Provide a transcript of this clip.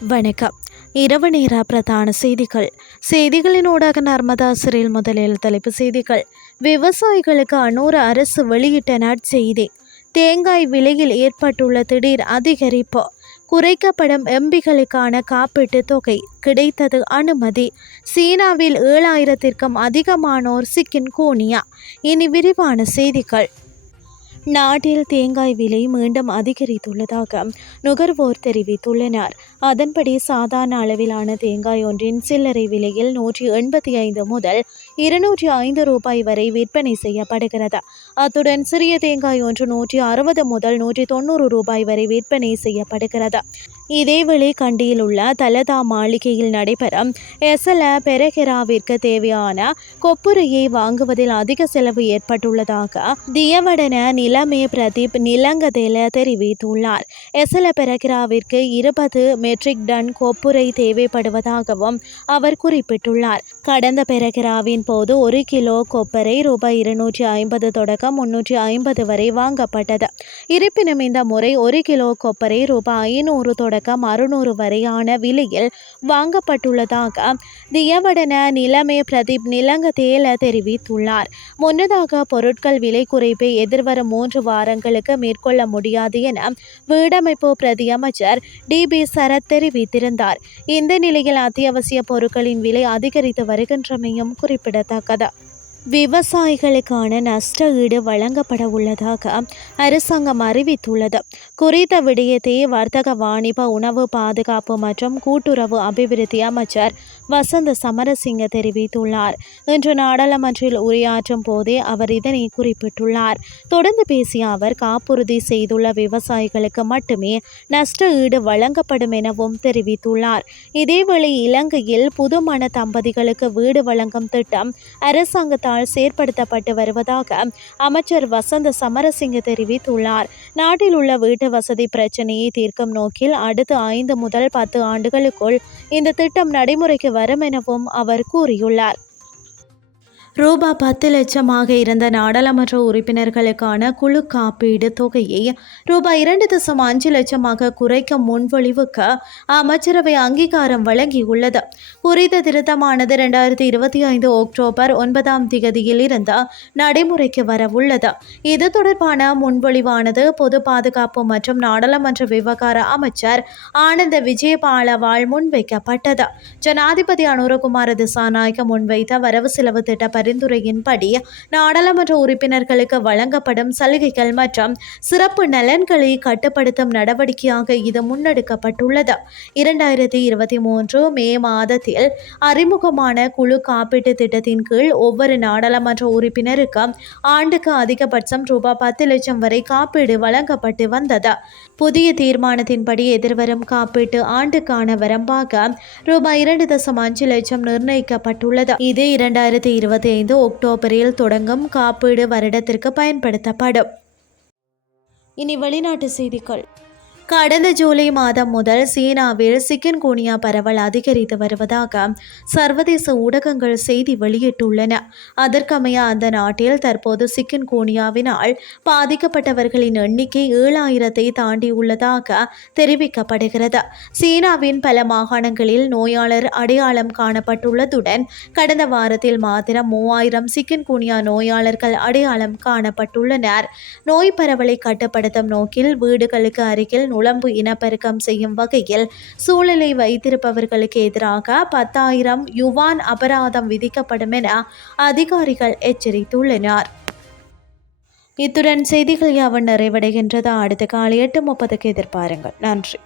வணக்கம். இரவு நேர பிரதான செய்திகளினூடாக நர்மதா சிறையில் முதலில் தலைப்பு செய்திகள். விவசாயிகளுக்கு அன்னூறு அரசு வெளியிட்ட நற்செய்தி. தேங்காய் விலையில் ஏற்பட்டுள்ள திடீர் அதிகரிப்பு. குறைக்கப்படும் எம்பிகளுக்கான காப்பீட்டு தொகை கிடைத்தது அனுமதி. சீனாவில் 7000க்கும் அதிகமானோர் சிக்கின்குனியா. இனி விரிவான செய்திகள். நாட்டில் தேங்காய் விலை மீண்டும் அதிகரித்துள்ளதாக நுகர்வோர் தெரிவித்துள்ளனர். அதன்படி சாதாரண அளவிலான தேங்காய் ஒன்றின் சில்லறை விலையில் 185 முதல் 205 ரூபாய் வரை விற்பனை செய்யப்படுகிறது. அத்துடன் சிறிய தேங்காய் ஒன்று 160 முதல் 190 ரூபாய் வரை விற்பனை செய்யப்படுகிறது. இதேவேளை கண்டியில் உள்ள தலதா மாளிகையில் நடைபெறும் எசல பெரகெராவிற்கு தேவையான கொப்புரையை வாங்குவதில் அதிக செலவு ஏற்பட்டுள்ளதாக தியவடன நிலைமை பிரதீப் நிலங்கதேல தெரிவித்துள்ளார். எசல பெரகெராவிற்கு 20 மெட்ரிக் டன் கொப்புரை தேவைப்படுவதாகவும் அவர் குறிப்பிட்டுள்ளார். கடந்த பெரகெராவின் போது 1 கிலோ கொப்பரை ரூபாய் 250 தொடக்கம் 350 வரை வாங்கப்பட்டது. இருப்பினும் இந்த முறை 1 கிலோ கொப்பரை ரூபாய் 500 தொடக்கம் 600 வரையான விலையில் வாங்கப்பட்டுள்ளதாக தியவடன நிலைமை பிரதீப் நிலங்கதேல தெரிவித்துள்ளார். முன்னதாக பொருட்கள் விலை குறைப்பை எதிர்வரும் 3 வாரங்களுக்கு மேற்கொள்ள முடியாது என வீடமைப்பு பிரதி அமைச்சர் DB சரத் தெரிவித்திருந்தார். இந்த நிலையில் அத்தியாவசிய பொருட்களின் விலை அதிகரித்து வருகின்றமையும் குறிப்பிடத்தக்கது. விவசாயிகளுக்கான நஷ்ட ஈடு வழங்கப்பட உள்ளதாக அரசாங்கம் அறிவித்துள்ளது. குறித்த விடயத்தை வர்த்தக வாணிப உணவு பாதுகாப்பு மற்றும் கூட்டுறவு அபிவிருத்தி அமைச்சர் வசந்த சமரசிங்க தெரிவித்துள்ளார். இன்று நாடாளுமன்றில் உரையாற்றும் போதே அவர் இதனை குறிப்பிட்டுள்ளார். தொடர்ந்து பேசிய அவர், காப்புறுதி செய்துள்ள விவசாயிகளுக்கு மட்டுமே நஷ்ட ஈடு வழங்கப்படும் எனவும் தெரிவித்துள்ளார். இதேவேளை இலங்கையில் புதுமண தம்பதிகளுக்கு வீடு வழங்கும் திட்டம் அரசாங்கத்தால் செயற்படுத்தப்பட்டு வருவதாக அமைச்சர் வசந்த சமரசிங்க தெரிவித்துள்ளார். நாட்டில் உள்ள வீட்டு வசதி பிரச்சினையை தீர்க்கும் நோக்கில் அடுத்த 5 முதல் 10 ஆண்டுகளுக்குள் இந்த திட்டம் நடைமுறைக்கு வரும் எனவும் அவர் கூறியுள்ளார். ரூபாய் 10 லட்சமாக இருந்த நாடாளுமன்ற உறுப்பினர்களுக்கான குழு காப்பீடு தொகையை ரூபாய் 2.5 லட்சமாக குறைக்க முன்வழிவுக்கு அமைச்சரவை அங்கீகாரம் வழங்கியுள்ளது. குறித்த திருத்தமானது 2025 அக்டோபர் 9 இருந்து நடைமுறைக்கு வரவுள்ளது. இது தொடர்பான முன்வழிவானது பொது பாதுகாப்பு மற்றும் நாடாளுமன்ற விவகார அமைச்சர் ஆனந்த விஜயபாலவால் முன்வைக்கப்பட்டது. ஜனாதிபதி அனுரகுமார திசாநாயக்க முன்வைத்த வரவு செலவு திட்ட பரிந்துரையின்படி நாடாளுமன்ற உறுப்பினர்களுக்கு வழங்கப்படும் சலுகைகள் மற்றும் சிறப்பு நலன்களை கட்டுப்படுத்தும் நடவடிக்கையாக இது முன்னெடுக்கப்பட்டுள்ளது. 2023 மே மாதத்தில் அறிமுகமான குழு காப்பீட்டு திட்டத்தின் கீழ் ஒவ்வொரு நாடாளுமன்ற உறுப்பினருக்கும் ஆண்டுக்கு அதிகபட்சம் ரூபாய் 10 லட்சம் வரை காப்பீடு வழங்கப்பட்டு வந்தது. புதிய தீர்மானத்தின்படி எதிர்வரும் காப்பீட்டு ஆண்டுக்கான வரம்பாக ரூபாய் 2.5 லட்சம் நிர்ணயிக்கப்பட்டுள்ளது. இது 2025 அக்டோபரில் தொடங்கும் காப்பீடு வருடத்திற்கு பயன்படுத்தப்படும். இனி வெளிநாட்டு செய்திகள். கடந்த ஜூலை மாதம் முதல் சீனாவில் சிக்கின்குனியா பரவல் அதிகரித்து வருவதாக சர்வதேச ஊடகங்கள் செய்தி வெளியிட்டுள்ளன. அதற்கமைய அந்த நாட்டில் தற்போது சிக்கின்குனியாவினால் பாதிக்கப்பட்டவர்களின் எண்ணிக்கை 7000-ஐ தாண்டியுள்ளதாக தெரிவிக்கப்படுகிறது. சீனாவின் பல மாகாணங்களில் நோயாளர் அடையாளம் காணப்பட்டுள்ளதுடன் கடந்த வாரத்தில் மாத்திரம் 3000 சிக்கின்குனியா நோயாளர்கள் அடையாளம் காணப்பட்டுள்ளனர். நோய் பரவலை கட்டுப்படுத்தும் நோக்கில் வீடுகளுக்கு அருகில் நுளம்பு இனப்பெருக்கம் செய்யும் வகையில் சூழலை வைத்திருப்பவர்களுக்கு எதிராக 10,000 யுவான் அபராதம் விதிக்கப்படும் என அதிகாரிகள் எச்சரித்துள்ளனர். இத்துடன் செய்திகள் யாவும் நிறைவடைகின்றது. அடுத்த காலை 8:30 எதிர்பாருங்கள். நன்றி.